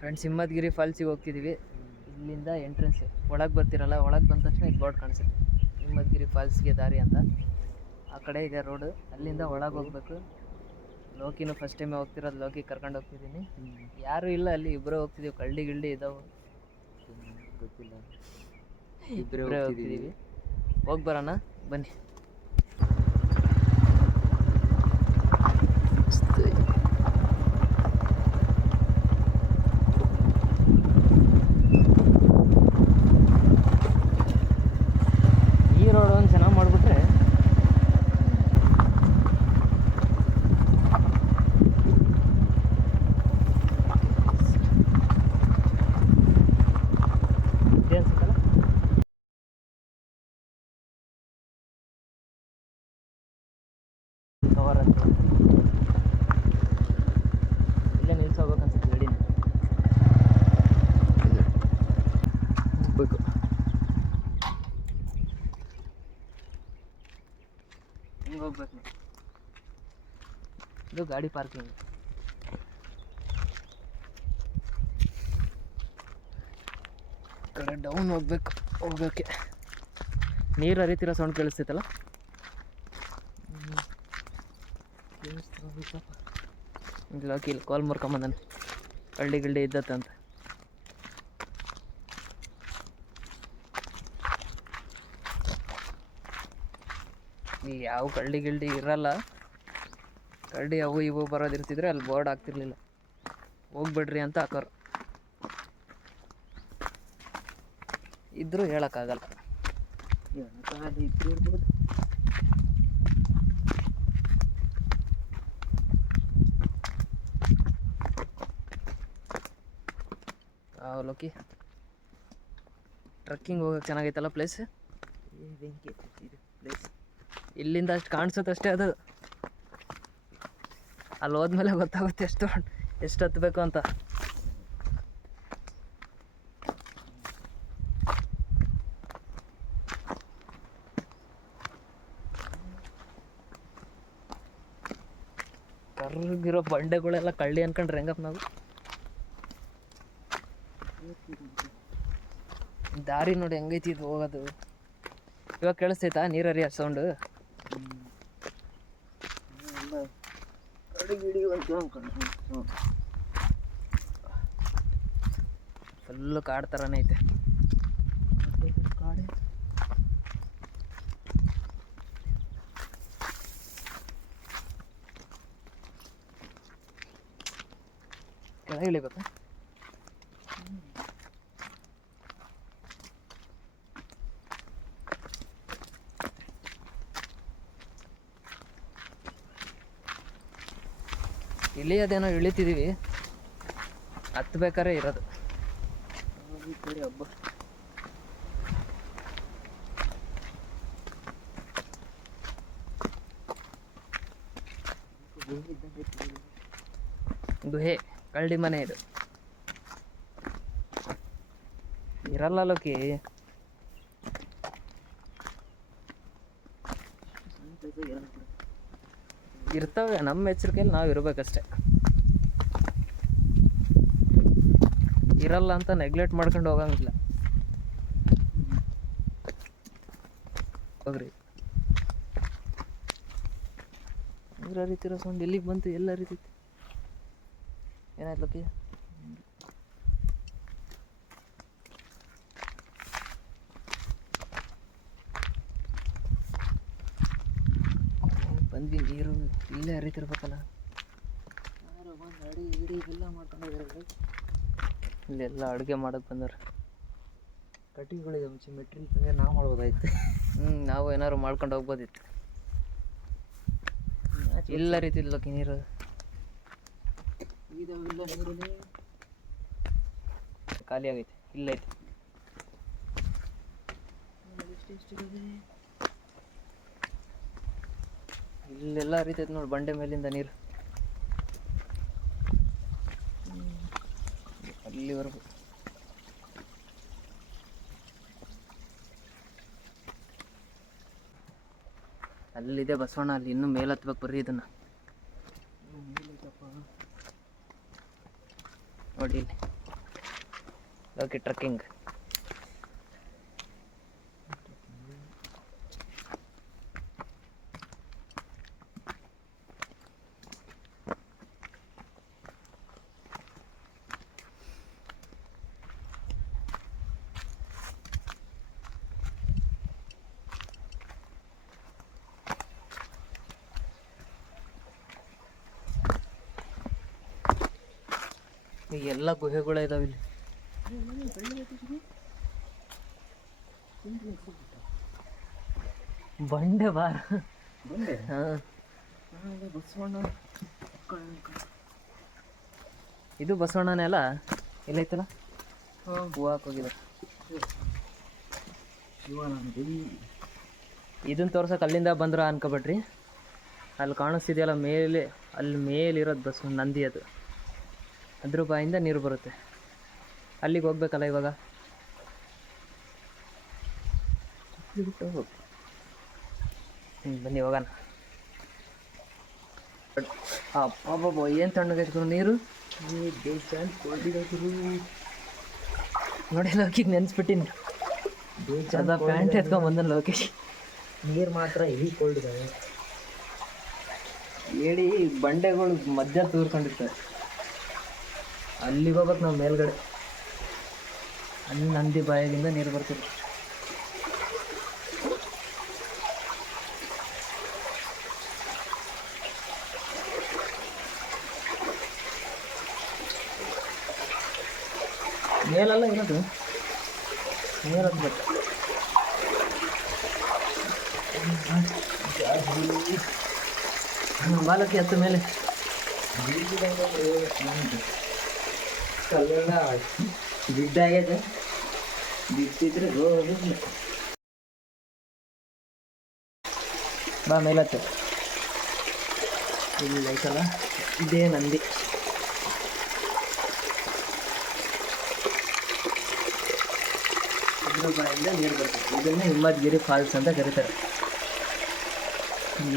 Friends ಹಿಮ್ಮತ್ಗಿರಿ ಫಾಲ್ಸಿಗೆ ಹೋಗ್ತಿದ್ದೀವಿ ಇಲ್ಲಿಂದ entrance ಒಳಗೆ ಬರ್ತಿರಲ್ಲ ಒಳಗೆ ಬಂದ ತಕ್ಷಣ ಇದು ಬೋರ್ಡ್ ಕಾಣಿಸುತ್ತೆ. ಹಿಮ್ಮತ್ಗಿರಿ ಫಾಲ್ಸ್ಗೆ ದಾರಿ ಅಂತ. ಆ ಕಡೆ ಇದೆ ರೋಡು ಅಲ್ಲಿಂದ ಒಳಗೆ ಹೋಗ್ಬೇಕು. ಲೋಕಿನೂ ಫಸ್ಟ್ ಟೈಮೇ ಹೋಗ್ತಿರೋದು ಲೋಕಿ ಕರ್ಕೊಂಡು ಹೋಗ್ತಿದ್ದೀನಿ ಯಾರೂ ಇಲ್ಲ ಅಲ್ಲಿ ಇಬ್ಬರೇ ಹೋಗ್ತಿದ್ದೀವಿ ಕಳ್ಳಿ ಗಿಳ್ಳಿ ಇದಾವೆ. ಗೊತ್ತಿಲ್ಲ. ಇಬ್ಬರೇ ಹೋಗ್ತಿದ್ದೀವಿ ಹೋಗಿ ಬರೋಣ ಬನ್ನಿ ಈ ರೋಡ್ ಒಂದು ಚೆನ್ನಾಗಿ ಮಾಡಿಬಿಟ್ರೆ ಇದೆ ಅನ್ಸುತ್ತಲ್ಲ ಕವರ್ ಅಂತ ಇಲ್ಲೇ ನಿಲ್ಸೋಗ್ಬೇಕು ಅನ್ಸುತ್ತೆ ಗಾಡಿನ ಹೋಗ್ಬೇಕು ಹಿಂಗೆ ಹೋಗ್ಬೇಕು ನೀವು. ಇದು ಗಾಡಿ ಪಾರ್ಕಿಂಗ್ ಕಡೆ ಡೌನ್ ಹೋಗ್ಬೇಕು ಹೋಗೋಕ್ಕೆ ನೀರು ಹರಿತಿರೋ ಸೌಂಡ್ ಕೇಳಿಸ್ತೈತಲ್ಲ ಇಲ್ಲ ಇಲ್ಲಿ ಕಾಲ್ ಮುರ್ಕೊಂಬಂದಾನೆ ಹಳ್ಳಿ ಗಿಳ್ಳಿ ಇದ್ದತ್ತಂತ. ಯಾವ ಕಳ್ಳಿ ಗಿಳ್ಳಿ ಇರಲ್ಲ. ಕಳ್ಳಿ ಅವು ಇವು ಬರೋದಿರ್ತಿದ್ರೆ ಅಲ್ಲಿ ಬೋರ್ಡ್ ಆಗ್ತಿರ್ಲಿಲ್ಲ ಹೋಗ್ಬಿಡ್ರಿ ಅಂತ ಹಾಕೋರು. ಇದ್ರೂ ಹೇಳೋಕ್ಕಾಗಲ್ಲ. ಲೋಕಿ. ಟ್ರಕ್ಕಿಂಗ್ ಹೋಗಕ್ಕೆ ಚೆನ್ನಾಗೈತಲ್ಲ ಪ್ಲೇಸ್ ಪ್ಲೇಸ್ ಇಲ್ಲಿಂದ ಅಷ್ಟು ಕಾಣಿಸುತ್ತೆ ಅಷ್ಟೇ ಅದು. ಅಲ್ಲಿ ಹೋದ್ಮೇಲೆ ಗೊತ್ತಾಗುತ್ತೆ ಎಷ್ಟು ಎಷ್ಟು ಹತ್ತಬೇಕು ಅಂತ. ಕರ್ಗಿರೋ ಬಂಡೆಗಳೆಲ್ಲ ಕಳ್ಳಿ ಅನ್ಕೊಂಡ್ರೆ ಹೆಂಗಪ್ಪ ನಾವು? ದಾರಿ ನೋಡಿ ಹೆಂಗೈತಿ ಇದು ಹೋಗೋದು. ಇವಾಗ ಕೇಳಿಸ್ತೈತಾ ನೀರು ಸೌಂಡು ಗಿಡಿ ಬಂತು ಅನ್ಕೊಂಡು ಫುಲ್ಲು ಕಾಡು ಥರನೇ ಐತೆ. ಕಾಡೆ ಕೆಳಗೆ ಇಳಿಬೇಕಾ ಇಳಿಯೋದೇನೋ ಇಳಿತಿದ್ದೀವಿ ಹತ್ಬೇಕಾರೆ ಇರೋದು. ದುಹೆ ಗುಹೆ ಕಳ್ಳಿ ಮನೆ ಇದು. ಇರಲ್ಲ ಲೋಕಿ. ಇರ್ತವೆ, ನಮ್ಮ ಎಚ್ಚರಿಕೆಯಲ್ಲಿ ನಾವು ಇರಬೇಕಷ್ಟೆ. ಇರಲ್ಲ ಅಂತ ನೆಗ್ಲೆಕ್ಟ್ ಮಾಡ್ಕೊಂಡು ಹೋಗಂಗಿಲ್ಲ. ಹೋಗ್ರಿ. ಹೋಗ್ರ ರೀತಿ ಇರೋ ಸೌಂಡ್ ಎಲ್ಲಿಗೆ ಬಂತು, ಎಲ್ಲ ರೀತಿ ಏನಾಯ್ತು ಲೋಕಿ ಬಂದ್ವಿ ನೀರು ಇಲ್ಲೇ ಹರಿತಿರ್ಬೇಕಲ್ಲ ಅಡಿ ಎಲ್ಲ ಮಾಡ್ಕೊಂಡು ಇಲ್ಲೆಲ್ಲ ಅಡುಗೆ ಮಾಡಕ್ಕೆ ಬಂದಾರ. ಕಟ್ಟಿಗೆಗಳಿದೆ ಮುಂಚೆ ಮೆಟ್ರಿಲ್ ತಂದೆ ನಾವು ಮಾಡ್ಬೋದಾಯ್ತು. ಹ್ಞೂ ನಾವು ಏನಾದ್ರು ಮಾಡ್ಕೊಂಡು ಹೋಗ್ಬೋದಿತ್ತು. ಇಲ್ಲ ರೀತಿ ಇಲ್ಲಕ್ಕೆ ನೀರು. ಇದಾವಿಲ್ಲ ಖಾಲಿ ಆಗೈತೆ ಇಲ್ಲೈತೆ ಇಲ್ಲೆಲ್ಲ ಹರಿತೈತೆ ನೋಡಿ, ಬಂಡೆ ಮೇಲಿಂದ ನೀರು. ಅಲ್ಲಿವರೆಗೂ. ಅಲ್ಲಿದೆ ಬಸವಣ್ಣ, ಅಲ್ಲಿ ಇನ್ನೂ ಮೇಲೆ ಹತ್ಬೇಕು ಬರ್ರಿ ಇದನ್ನ. ನೋಡಿ ಇಲ್ಲಿ. ಓಕೆ ಟ್ರಕ್ಕಿಂಗ್ ಈ ಎಲ್ಲ ಗುಹೆಗಳು ಇದಾವೆ ಇಲ್ಲಿ. ಬಂಡೆ ಬಾರ. ಹಾಂ. ಬಸವಣ್ಣ ಇದು ಬಸವಣ್ಣನೇ ಅಲ್ಲ ಎಲ್ಲೈತಲ್ಲ? ಹೂವು ಹಾಕೋಗಿದೆ ಇದನ್ನ ತೋರ್ಸಕ್ಕೆ ಅಲ್ಲಿಂದ ಬಂದ್ರ ಅನ್ಕೋಬೇಡ್ರಿ. ಅಲ್ಲಿ ಕಾಣಿಸ್ತಿದೆಯಲ್ಲ ಮೇಲೆ ಅಲ್ಲಿ ಮೇಲಿರೋದು ಬಸವಣ್ಣ ನಂದಿ ಅದು. ಅದ್ರ ಬಾಯಿಂದ ನೀರು ಬರುತ್ತೆ. ಅಲ್ಲಿಗೆ ಹೋಗ್ಬೇಕಲ್ಲ ಇವಾಗ? ಹ್ಞೂ ಬನ್ನಿ ಹೋಗೋಣ. ಅಬ್ಬಬ್ಬ ಏನು ತಣ್ಣಗೈತೆ ನೀರು? ನೋಡಿ ಲೋಕಿ ನೆನ್ಸ್ಬಿಟ್ಟಿನಿ. ಅದ ಪ್ಯಾಂಟ್ ಎತ್ಕೊಂಡ್ ಬಂದ ಲೋಕೇಶ್ ನೀರು ಮಾತ್ರ ಹೆವಿ ಕೋಲ್ಡ್ ಇದಾವೆ ಹೇಳಿ ಬಂಡೆಗಳು ಮಧ್ಯ ತೂರ್ಕೊಂಡಿರ್ತವೆ ಅಲ್ಲಿಗೆ ಹೋಗ್ಬೇಕು ನಾವು ಮೇಲ್ಗಡೆ. ಅಲ್ಲಿ ನಂದಿ ಬಾಯಾಗಿಂದ ನೀರು ಬರ್ತೀವಿ ಮೇಲೆಲ್ಲ ಇರೋದು ನೀರು ಹತ್ಬೇಕು ಬಾಲಕಿ ಹತ್ತ ಮೇಲೆ. ಕಲ್ಲೆಲ್ಲ ಬಿದ್ದಾಗಿದೆ ಬಿಟ್ಟಿದ್ರೆ ಗೋವಿಂದ ಬಾ ಮೇಲತ್ತೆ. ಇಲ್ಲಿ ಐತಲ್ಲ ಇದೇ ನಂದಿ. ಬಾಯಿಂದ ನೀರು ಬರ್ತದೆ. ಇದನ್ನು ಹಿಮ್ಮದ್ಗಿರಿ ಫಾಲ್ಸ್ ಅಂತ ಕರೀತಾರೆ.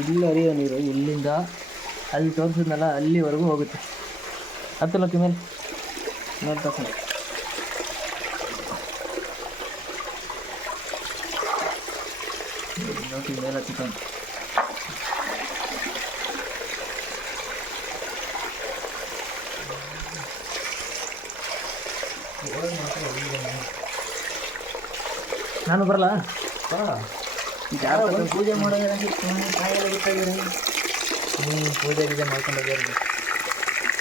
ಇಲ್ಲಿ ಹರಿಯೋ ನೀರು ಇಲ್ಲಿಂದ ಅಲ್ಲಿ ತೋರಿಸಿದ್ನಲ್ಲ ಅಲ್ಲಿವರೆಗೂ ಹೋಗುತ್ತೆ. ಹತ್ತು ಲಕ್ಷ ಮೇಲೆ. ತಗೊಂಡು ನೋಡಿ ಮೇಲೆ ಹತ್ತಿಕೊಂಡು ನಾನು ಬರಲ್ಲ? ಯಾರು ಪೂಜೆ ಮಾಡೋದ್ರೆ ಗೊತ್ತಾಗಿರ ಹ್ಞೂ ಪೂಜೆ ಗೀಜೆ ಮಾಡ್ಕೊಂಡು ಹೋಗಿ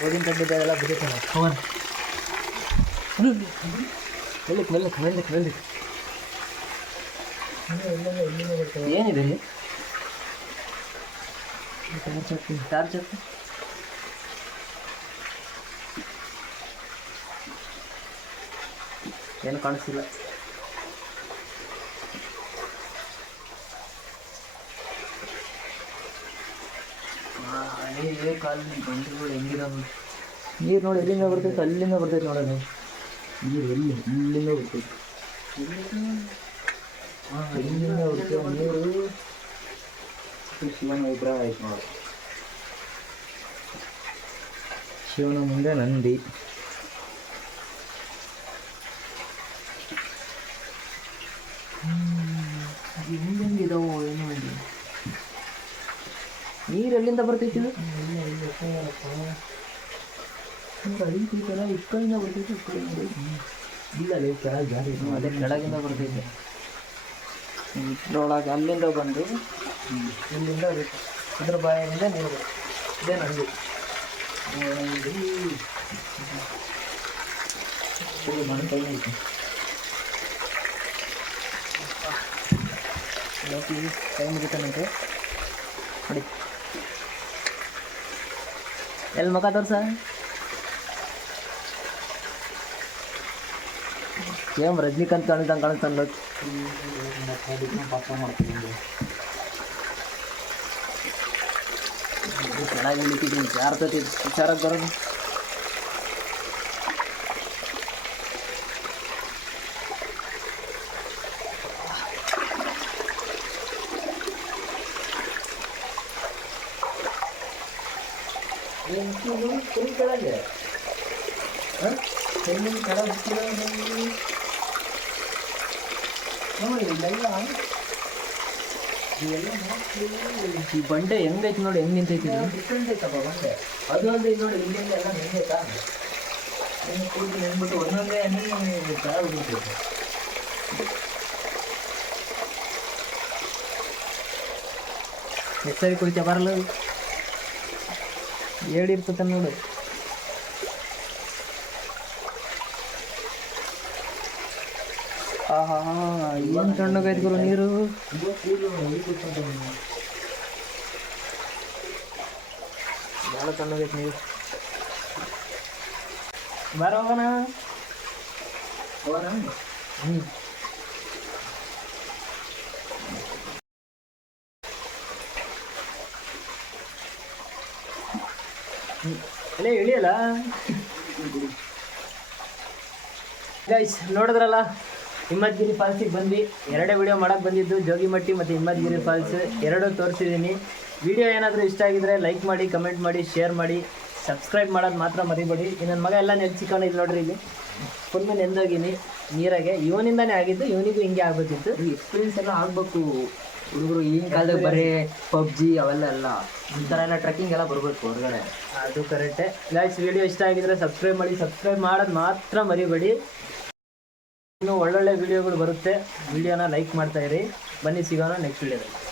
ಓದಿನ ಕಡ್ಡಿದ್ದಾಗೆಲ್ಲ ಬಿಡುತ್ತೆ ಹೋಗೋಣ. ಮೆಲ್ಲಕ್ಕೆ ಮೆಲ್ಲಕ್ಕೆ ಮೆಲ್ಲಕ್ಕೆ ಮೆಲ್ಲಕ್ಕೆ ಇಲ್ಲಿಂದ ಬರ್ತವೆ ಏನಿದೆ ಇಲ್ಲಿ ಚಾರ್ಜ್ ಹತ್ತು ಏನು ಕಾಣಿಸ್ತಿಲ್ಲ ಹಳೇ ಕಾಲದ ಬಂಡೆಗಳು ಹೆಂಗಿದಾವೆ ನೀರು ನೋಡಿ ಎಲ್ಲಿಂದ ಬರ್ತೈತೆ ಅಲ್ಲಿಂದ ಬರ್ತೈತೆ ನೋಡೋಣ ನೀರು ಎಲ್ಲಿ ಇಲ್ಲಿಂದ ಬರ್ತೈತೆ ಹಾಂ ಇಲ್ಲಿಂದ ಬರ್ತೇವೆ ನೀರು ಶಿವನ ವಿಗ್ರಹ ಆಯ್ತು ನೋಡಿ ಶಿವನ ಮುಂದೆ ನಂದಿ ಹೆಂಗಿದಾವೋ ಏನೋ ಇಲ್ಲಿ ನೀರು ಎಲ್ಲಿಂದ ಬರ್ತೈತಿ ಹಿಂಗೆ ಕಡೆಯಿಂದ ಇಲ್ಲ ರೀ ಕೆಳಗೆ ಜಾರಿ ಅದೇ ಕೆಳಗಿಂದ ಬರ್ತೈತೆ ಇದ್ರೊಳಗೆ ಅಲ್ಲಿಂದ ಬಂದು ಇಲ್ಲಿಂದ ಇದ್ರ ಬಾಯಿಂದ ನೀರು. ಇದೇ ನಂದು ಟೈಮ್ ಕೈ ಐತಿ ನೋಡಿ ಎಲ್ಲಿ ಮಗ ತೋರ್ಸ ಏನ್ ರಜನಿಕಾಂತ್ ಕಾಣಿದಂಗೆ ಕಾಣಿಸ್ತಾನೆ ಲೋಕಿ ಪಾಪ ಮಾಡ್ತೀನಿ ಕೆಳಗೆ ಇಳಿತಿದ್ದೀನಿ ಜಾರ್ತತಿ ಹುಷಾರಾಗಿ ಬರೋದು ಕೆಳಗೆ ತೆಂಗಿನ ಕಡ ಬಿಟ್ಟಿರೋ ನೋಡಿ ಇಲ್ಲೆಲ್ಲ ಇವೆಲ್ಲ ಈ ಬಂಡೆ ಹೆಂಗೈತೆ ನೋಡಿ ಹೆಂಗ್ ನಿಂತೈತಿ ಇದು. ಡಿಫ್ರೆಂಟ್ ಐತಪ್ಪ ಬಂದೆ ಅದು ಅಲ್ಲದೆ ಇಲ್ಲಿ ನೋಡಿ ಇಲ್ಲಿಂದ ಎಲ್ಲ ನೆಂದೈತಾ ಇನ್ನು ಕೂಡಿ ನೆಂದ್ಬಿಟ್ಟು ಒಂದೊಂದೇ ಹನಿ ಕೆಳಗೆ ಬಿಡ್ತೈತೆ ಎಷ್ಟ್ ಸರಿ ಕುಡಿತ ಬರಲ್ಲ ಹೇಳಿರ್ತತ ನೋಡು ಏನ್ ತಣ್ಣಗೈತಿ ಗುರು ನೀರು? ಭಾಳ ತಣ್ಣಗೈತಿ ನೀರು. ಬಾರ ಹೋಗೋಣ ಹ್ಞೂ ಅಲ್ಲೇ ಇಳಿಯಲ್ಲ? ಗೈಸ್ ನೋಡಿದ್ರಲ್ಲ? ಹಿಮ್ಮತ್ಗಿರಿ ಫಾಲ್ಸಿಗೆ ಬಂದ್ವಿ. ಎರಡೇ ವಿಡಿಯೋ ಮಾಡೋಕ್ಕೆ ಬಂದಿದ್ದು ಜೋಗಿಮಟ್ಟಿ ಮತ್ತು ಹಿಮ್ಮದ್ಗಿರಿ ಫಾಲ್ಸ್ ಎರಡೂ ತೋರಿಸಿದ್ದೀನಿ. ವಿಡಿಯೋ ಏನಾದರೂ ಇಷ್ಟ ಆಗಿದ್ರೆ ಲೈಕ್ ಮಾಡಿ ಕಮೆಂಟ್ ಮಾಡಿ ಶೇರ್ ಮಾಡಿ ಸಬ್ಸ್ಕ್ರೈಬ್ ಮಾಡೋದು ಮಾತ್ರ ಮರಿಬೇಡಿ. ಇನ್ನೊಂದು ನನ್ನ ಮಗ ಎಲ್ಲ ನೆಲೆಸಿಕೊಂಡು ಇಲ್ಲಿ ನೋಡ್ರಿ ಇಲ್ಲಿ. ಫುಲ್ ನೆಂದೋಗಿನಿ ನೀರಾಗೆ. ಇವನಿಂದಾನೇ ಆಗಿದ್ದು ಇವನಿಗೂ ಹಿಂಗೆ ಆಗ್ಬೇಕಿತ್ತು ಈ ಎಕ್ಸ್ಪೀರಿಯನ್ಸ್ ಎಲ್ಲ ಆಗಬೇಕು. ಹುಡುಗರು ಈಗಿನ ಕಾಲದಾಗ ಬರೀ ಪಬ್ಜಿ ಅವೆಲ್ಲ ಎಲ್ಲ. ಈ ಥರ ಎಲ್ಲ ಟ್ರೆಕ್ಕಿಂಗ್ ಎಲ್ಲ ಬರ್ಬೇಕು ಹೊರಗಡೆ. ಅದು ಕರೆಕ್ಟೇ ಲೈಕ್ಸ್ ವಿಡಿಯೋ ಇಷ್ಟ ಆಗಿದ್ರೆ ಸಬ್ಸ್ಕ್ರೈಬ್ ಮಾಡಿ ಸಬ್ಸ್ಕ್ರೈಬ್ ಮಾಡೋದು ಮಾತ್ರ ಮರಿಬೇಡಿ. ಇನ್ನು ಒಳ್ಳೊಳ್ಳೆ ವಿಡಿಯೋಗಳು ಬರುತ್ತೆ. ವಿಡಿಯೋನ ಲೈಕ್ ಮಾಡ್ತಾ ಇರಿ. ಬನ್ನಿ ಸಿಗೋಣ ನೆಕ್ಸ್ಟ್ ವಿಡಿಯೋದಲ್ಲಿ